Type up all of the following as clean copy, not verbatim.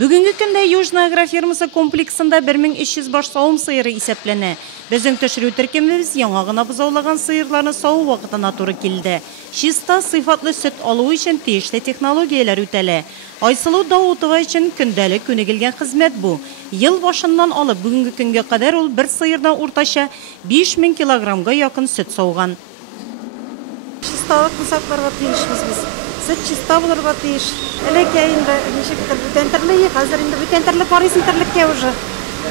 Бүгінгі күндә Южная агрофермасы комплексында 1300 баш сауым сыйыры исәпләнә. Безнең төшерү төркемебез яңа гына бозаулаган сыйырларны сау вакытына туры килде. Чиста сыйфатлы сөт алу өчен тиешле технологияләр үтәлә. Айсылу Даутова өчен көндәлек күнегелгән хезмәт бу. Ел башыннан алып бүгенге көнгә кадәр ул бер сыйырдан уртача 5000 килограммга якын сөт сауган. Чисталык сакларга тиешбез без. Сөт чиста булырга тиеш. Элекәйендә ничектер бүтән төрле, хәзер инде бүтән төрле карыйсын терлеккә уже.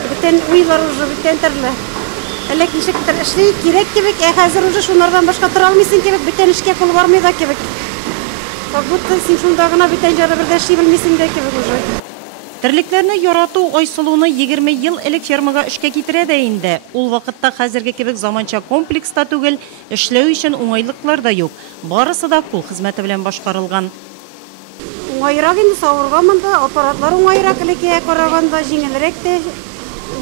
Бүтән уйлар уже бүтән төрле. Элек ничектер эшли кирәк кебек, хәзер уже шуннардан башка тора алмыйсың кебек, бүтән эшкә кул бармый да кебек. Как будто син шунда гына бүтән җары бердә эшли белмисең дә кебек уже. Терлекләрне ярату Айсылуны 20 ел элек фермага эшкә китерә дә инде. Ул вакытта хәзерге кебек заманча комплекста түгел, эшләү өчен уңайлыклар да юк. Барысы да кул хезмәте белән башкарылган. Уңайрак инде савырга монда аппаратлар уңайрак элеккә караганда җиңелрәк тә.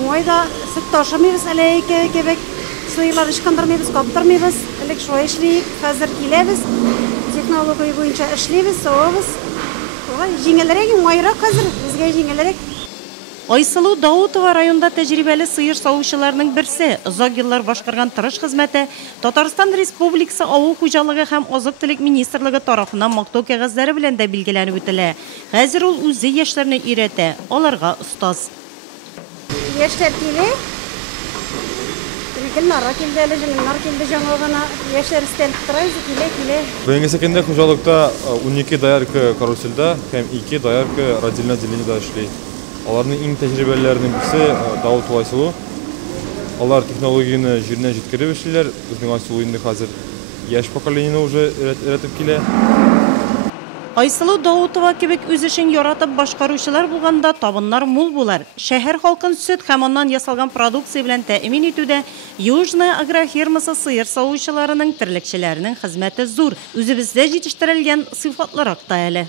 Уңайда сөт ташымыйбыз элеккә кебек. Сыйлар ышкындырмыйбыз, каптырмыйбыз. Элек шулай эшлик, хәзер киләбез. Технология буенча эшлибез, савабыз. Җиңелрәк, уңайрак хәзер, безгә җиңелрәк. Айсылу Даутова районда тәҗрибәле сыйыр савучыларның берсе. Озак еллар башкарган тырыш хезмәте Татарстан Республикасы Авыл хуҗалыгы һәм азык-төлек министрлыгы тарафыннан мактау кәгазьләре белән дә билгеләнеп үтелә. Хәзер ул үзе яшьләрне өйрәтә, аларга остаз. Яшьләр килә. Килнара килде, җиңнәр килде җаңа гына. Яшьләр истән торайыз килә. Бүгенге секендә хуҗалыкта 12 доярка карусельда һәм 2 доярка родильное отделениедә эшли. Аларның иң тәҗрибәләреннән берсе Даутова Айсылу. Алар технологияны җиренә җиткереп эшлиләр. Безнең Айсылу инде хәзер яшь поколениене уже өйрәтеп килә. Айсылу Даутова кебек үз эшен яратып башкаручылар булганда табыннар мул булар. Шәһәр халкын сөт һәм аннан ясалган продукция белән тәэмин итүдә Южная агрофермасы сыйыр савучыларының терлекчеләренең хезмәте зур. Үзебездә җитештерелгән сыйфатлырак та әле.